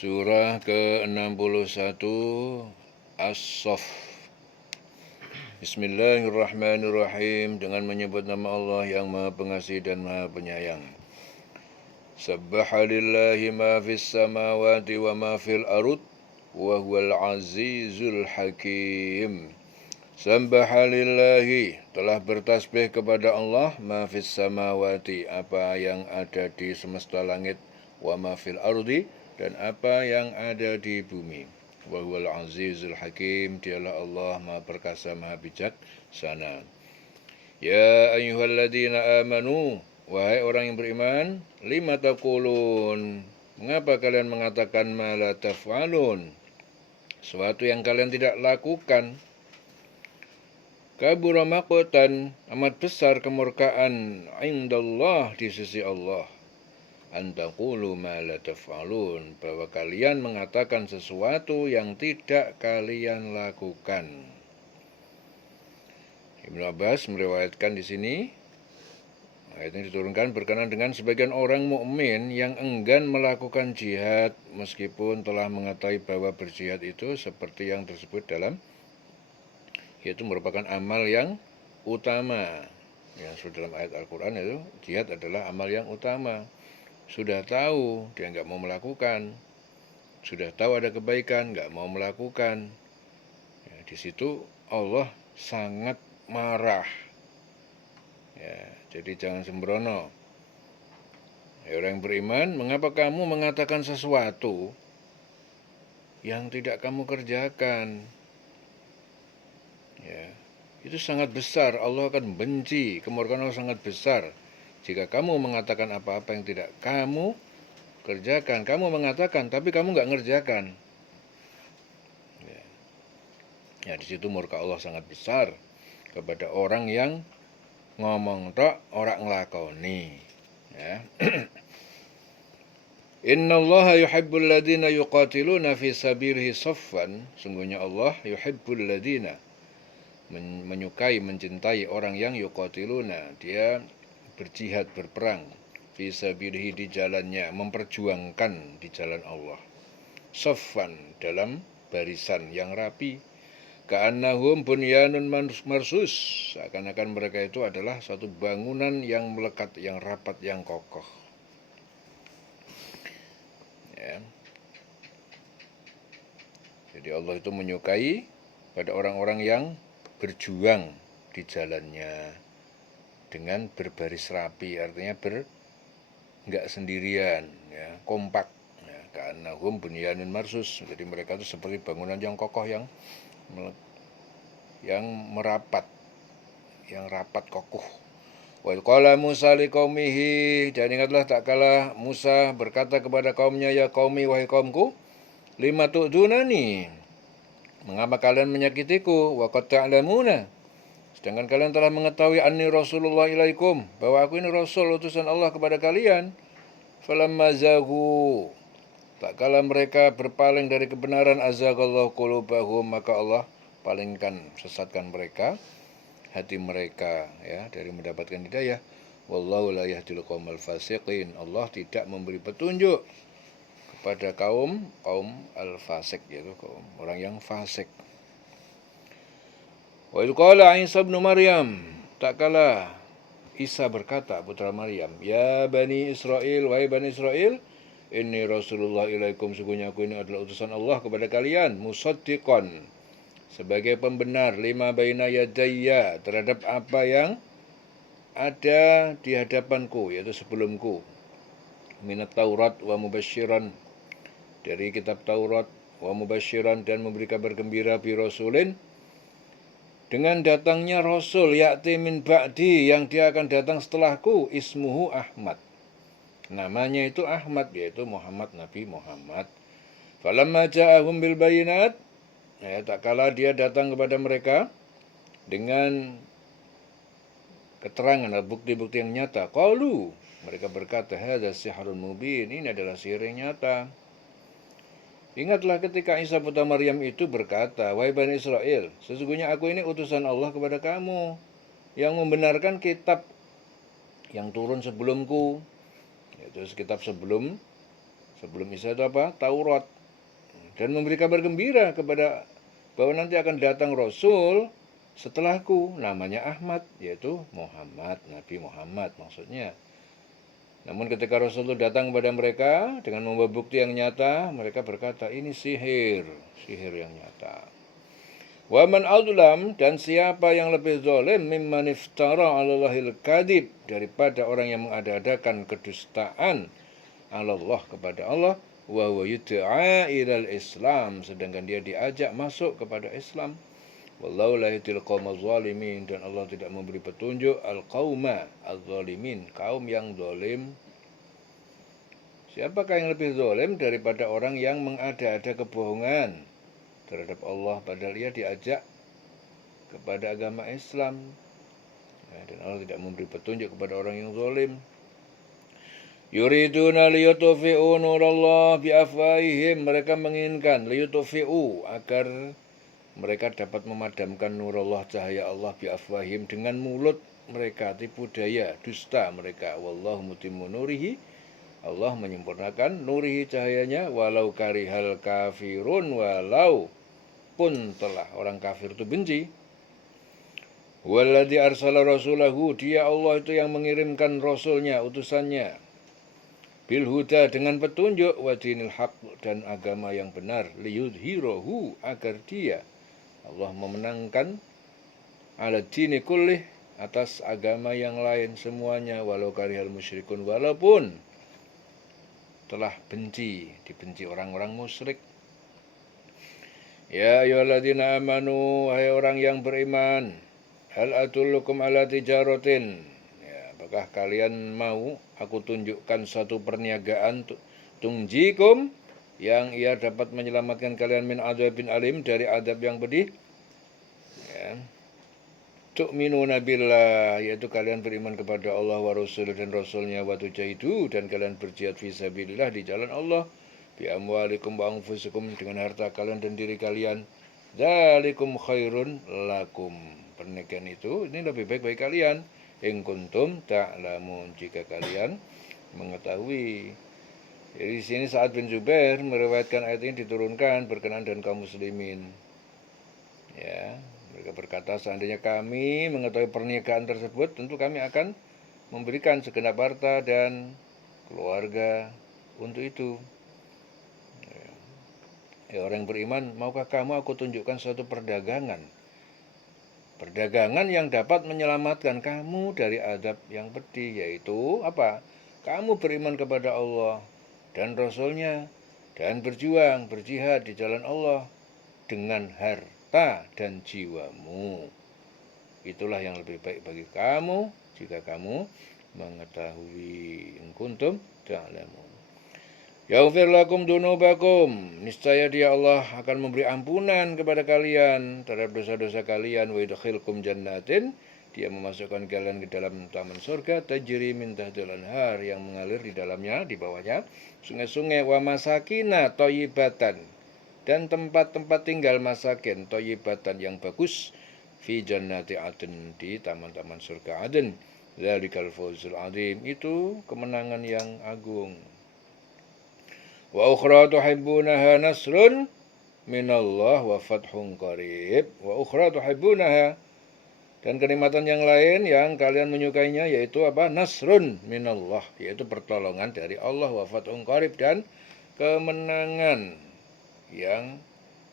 Surah ke-61 As-Saff. Bismillahirrahmanirrahim. Dengan menyebut nama Allah yang Maha Pengasih dan Maha Penyayang. Sabbaha lillahi ma fis samawati wa ma fil ard wa huwal azizul hakim. Sabbaha lillahi, telah bertasbih kepada Allah, ma fis samawati, apa yang ada di semesta langit, wa ma fil ardi, dan apa yang ada di bumi. Wa huwal azizul hakim, dialah Allah Maha Perkasa, Maha Bijaksana. Ya ayyuhalladzina amanu, wahai orang yang beriman, lima taqulun, mengapa kalian mengatakan ma la taf'alun, sesuatu yang kalian tidak lakukan. Kabura maqtan, amat besar kemurkaan, indallah, di sisi Allah, antaqulu ma la taf'alun, bahwa kalian mengatakan sesuatu yang tidak kalian lakukan. Ibnu Abbas meriwayatkan di sini, ayat ini diturunkan berkenaan dengan sebagian orang mukmin yang enggan melakukan jihad meskipun telah mengetahui bahwa berjihad itu seperti yang tersebut dalam, yaitu merupakan amal yang utama. Yang sudah dalam ayat Al-Quran itu, jihad adalah amal yang utama. Sudah tahu, dia nggak mau melakukan. Sudah tahu ada kebaikan, nggak mau melakukan. Ya, di situ Allah sangat marah. Ya, jadi jangan sembrono. Ya, orang yang beriman, mengapa kamu mengatakan sesuatu yang tidak kamu kerjakan? Ya, itu sangat besar. Allah akan benci. Kemurkaan Allah sangat besar jika kamu mengatakan apa-apa yang tidak kamu kerjakan. Kamu mengatakan, tapi kamu nggak ngerjakan. Ya, di situ murka Allah sangat besar kepada orang yang ngomong tok, orang nglakoni. Ya. Innallaha yuhibbul ladina yuqatiluna fi sabilihi saffan. Sungguhnya Allah yuhibbul ladina, menyukai, mencintai orang yang yuqatiluna, dia berjihad, berperang, fi sabilihi, di jalannya, memperjuangkan di jalan Allah. Saffan, dalam barisan yang rapi. Ka'annahum bunyanun marsus, seakan-akan mereka itu adalah satu bangunan yang melekat, yang rapat, yang kokoh. Ya. Jadi Allah itu menyukai pada orang-orang yang berjuang di jalannya dengan berbaris rapi, artinya nggak sendirian, ya, kompak. Ya, ka'annahum bunyanun marsus, jadi mereka itu seperti bangunan yang kokoh, yang merapat, yang rapat kokoh. Wa qala Musa liqaumihi, dan ingatlah tak kala Musa berkata kepada kaumnya, ya qaumi, wahai kaumku, lima tu'dunani, mengapa kalian menyakitiku, wa qad ta'lamuna, sedangkan kalian telah mengetahui anni Rasulullah ilaikum, bahwa aku ini Rasul, utusan Allah kepada kalian. Falamma zaghu, tak kala mereka berpaling dari kebenaran, azaghallahu qulubahum, maka Allah palingkan, sesatkan mereka, hati mereka, ya, dari mendapatkan hidayah. Wallahu la yahdil qaumal fasiqin, Allah tidak memberi petunjuk kepada kaum al-fasik, yaitu kaum orang yang fasik. Wa idh qala Isa bin Maryam, tak kala Isa berkata, putra Maryam, ya Bani Israel, wahai Bani Israel, inni Rasulullah ilaikum, sungguhnya aku ini adalah utusan Allah kepada kalian, musaddiqan, sebagai pembenar, lima baina yadayya, terhadap apa yang ada di hadapanku, yaitu sebelumku, minat Taurat wa mubasyiran, dari kitab Taurat, wa mubasyiran, dan memberi kabar gembira, bi rasulin, dengan datangnya Rasul, ya'ti min ba'di, yang dia akan datang setelahku, ismuhu Ahmad, namanya itu Ahmad, yaitu Muhammad, Nabi Muhammad. Falamma ja'ahum bil bayinat, ya, tak kala dia datang kepada mereka dengan keterangan, bukti-bukti yang nyata, qalu, mereka berkata, hadza sihrun mubin, ini adalah sihir yang nyata. Ingatlah ketika Isa putra Maryam itu berkata, wahai Bani Israel, sesungguhnya aku ini utusan Allah kepada kamu, yang membenarkan kitab yang turun sebelumku, yaitu kitab sebelum Sebelum Isa itu apa? Taurat. Dan memberi kabar gembira kepada bahwa nanti akan datang Rasul setelahku, namanya Ahmad, yaitu Muhammad, Nabi Muhammad maksudnya. Namun ketika Rasul itu datang kepada mereka dengan membawa bukti yang nyata, mereka berkata, ini sihir yang nyata. Wa man adlam, dan siapa yang lebih zalim mimman iftara 'alallahil kadhib, daripada orang yang mengada-adakan kedustaan 'alallah kepada Allah, wa huwa yud'a ilal Islam, sedangkan dia diajak masuk kepada Islam. Wallahu la yahdil qaumaz zalimin, dan Allah tidak memberi petunjuk al-qauma az-zalimin, kaum yang zalim. Siapakah yang lebih zalim daripada orang yang mengada-ada kebohongan terhadap Allah padahal ia diajak kepada agama Islam, dan Allah tidak memberi petunjuk kepada orang yang zalim. Yuriduna liyutfi'u nurallah biafwahihim, mereka menginginkan liyutfi'u, agar mereka dapat memadamkan nurullah, cahaya Allah, biafwahim, dengan mulut mereka, tipu daya, dusta mereka. Wallahu mutimmu nurihi, Allah menyempurnakan nurihi, cahayanya, walau karihal kafirun, walau pun telah orang kafir itu benci. Walladzi arsala rasulahu, dia Allah itu yang mengirimkan rasulnya, utusannya, bil huda, dengan petunjuk, wa dinil haq, dan agama yang benar, liyudhirahu, agar dia Allah memenangkan ala dini kullih, atas agama yang lain semuanya, walau karihal musyrikun, walaupun telah dibenci orang-orang musyrik. Ya ayyuhalladzina amanu, hai orang yang beriman, hal adullukum ala tijaratin, ya, apakah kalian mau aku tunjukkan satu perniagaan, tungjikum, yang ia dapat menyelamatkan kalian min adzabin alim, dari adab yang pedih. Ya. Tu'minuna billah, yaitu kalian beriman kepada Allah wa rasul, dan rasulnya, wa tujahidu, dan kalian berjihad fi sabilillah, di jalan Allah, bi amwalikum wa anfusikum, dengan harta kalian dan diri kalian. Dzalikum khairun lakum, pernikahan itu ini lebih baik bagi kalian, in kuntum ta'lamun, jika kalian mengetahui. Jadi di sini Sa'ad bin Zubair meriwayatkan ayat ini diturunkan berkenaan dengan kaum muslimin. Ya, mereka berkata, seandainya kami mengetahui pernikahan tersebut, tentu kami akan memberikan segenap harta dan keluarga untuk itu. Ya, orang yang beriman, maukah kamu aku tunjukkan suatu perdagangan yang dapat menyelamatkan kamu dari azab yang pedih, yaitu apa? Kamu beriman kepada Allah dan Rasulnya, dan berjihad di jalan Allah dengan harta dan jiwamu. Itulah yang lebih baik bagi kamu jika kamu mengetahui. In kuntum ta'lamun. Yaghfir lakum dunubakum, niscaya dia Allah akan memberi ampunan kepada kalian terhadap dosa-dosa kalian. Wa yudkhilkum jannatin, dia memasukkan kalian ke dalam taman surga, tajri min tahtil anhar, yang mengalir di dalamnya, di bawahnya sungai-sungai. Wa masakina thayyibatan, dan tempat-tempat tinggal masakin, thayyibatan, yang bagus, fi jannati adn, di taman-taman surga Aden. Dzalikal fawzul adzim, itu kemenangan yang agung. Wa ukhra tuhibbunaha nasrun minallah wa fathun qarib. Wa ukhra tuhibbunaha, dan kenikmatan yang lain yang kalian menyukainya, yaitu apa? Nasrun minallah, yaitu pertolongan dari Allah, wa fathun qarib, dan kemenangan yang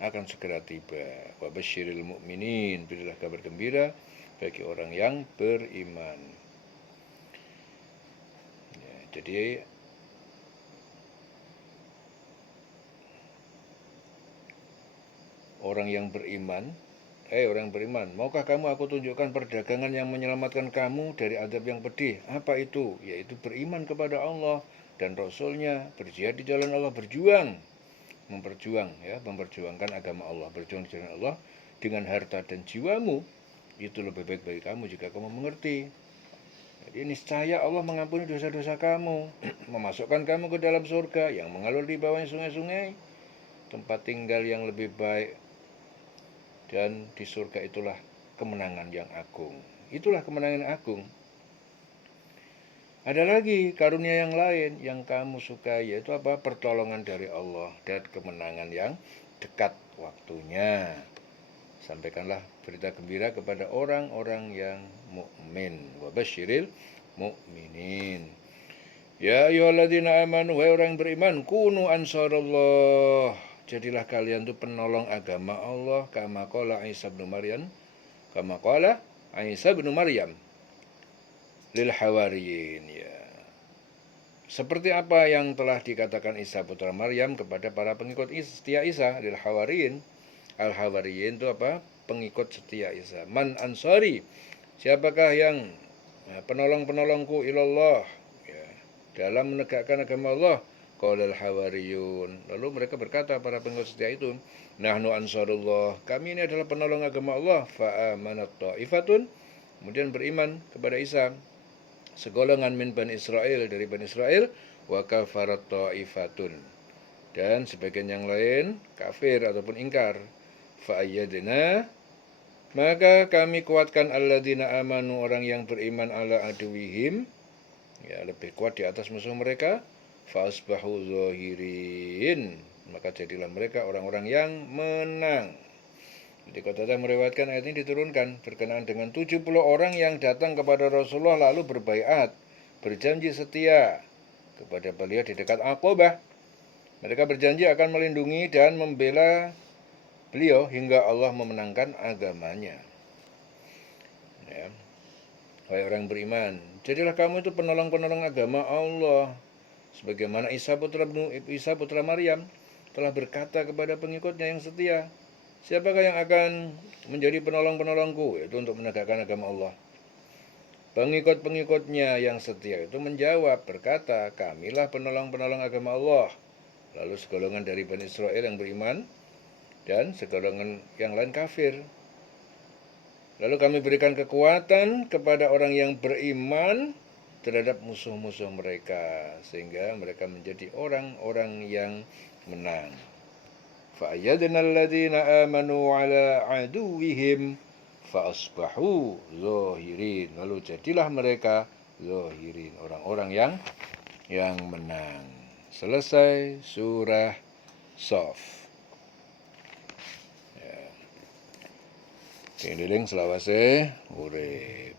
akan segera tiba. Wa basyiril mu'minin, berilah kabar gembira bagi orang yang beriman. Ya, jadi orang yang beriman, orang beriman, maukah kamu aku tunjukkan perdagangan yang menyelamatkan kamu dari azab yang pedih? Apa itu? Yaitu beriman kepada Allah dan Rasulnya, berjihad di jalan Allah, memperjuangkan agama Allah, berjuang di jalan Allah dengan harta dan jiwamu. Itu lebih baik bagi kamu jika kamu mengerti. Jadi niscaya Allah mengampuni dosa-dosa kamu, memasukkan kamu ke dalam surga yang mengalir di bawahnya sungai-sungai, tempat tinggal yang lebih baik. Dan di surga itulah kemenangan yang agung. Itulah kemenangan yang agung. Ada lagi karunia yang lain yang kamu sukai, yaitu apa? Pertolongan dari Allah dan kemenangan yang dekat waktunya. Sampaikanlah berita gembira kepada orang-orang yang mukmin. Wa basyiril mukminin. Ya ayyuhalladzina amanu, wahai orang yang beriman, kunu ansarallah. Jadilah kalian tuh penolong agama Allah, kama qala Isa bin Maryam. Kama qala Isa bin Maryam lil hawariyin, ya. Seperti apa yang telah dikatakan Isa putra Maryam kepada para pengikut setia Isa, lil hawariyin. Al hawariyin itu apa? Pengikut setia Isa. Man ansari, siapakah yang penolong-penolongku ilallah, ya, dalam menegakkan agama Allah? Qala al hawariyun. Lalu mereka berkata, para pengikut setia itu, nahnu ansarullah, kami ini adalah penolong agama Allah. Fa amanat ta'ifatun, kemudian beriman kepada Isa segolongan min Bani Israel, dari Bani Israel, wa kafarat ta'ifatun, dan sebagian yang lain kafir ataupun ingkar. Fa ayyadna, maka kami kuatkan alladzina amanu, orang yang beriman, ala aduwihim, ya, lebih kuat di atas musuh mereka. Fa asbahu zahirin, maka jadilah mereka orang-orang yang menang. Jadi Qatadah meriwayatkan ayat ini diturunkan berkenaan dengan 70 orang yang datang kepada Rasulullah lalu berbaiat, berjanji setia kepada beliau di dekat Aqabah. Mereka berjanji akan melindungi dan membela beliau hingga Allah memenangkan agamanya. Ya. Wahai orang beriman, jadilah kamu itu penolong-penolong agama Allah, sebagaimana Isa putra Maryam telah berkata kepada pengikutnya yang setia, siapakah yang akan menjadi penolong-penolongku? Yaitu untuk menegakkan agama Allah. Pengikut-pengikutnya yang setia itu menjawab, berkata, kamilah penolong-penolong agama Allah. Lalu segolongan dari Bani Israel yang beriman dan segolongan yang lain kafir. Lalu kami berikan kekuatan kepada orang yang beriman terhadap musuh-musuh mereka, sehingga mereka menjadi orang-orang yang menang. فَأَيَّدْنَا الَّذِينَ آمَنُوا عَلَىٰ عَدُوِّهِمْ فَأَصْبَحُوا ظَاهِرِينَ. Lalu jadilah mereka zahirin, orang-orang yang menang. Selesai surah Shaf. Ya. Tinggiling selawase urip.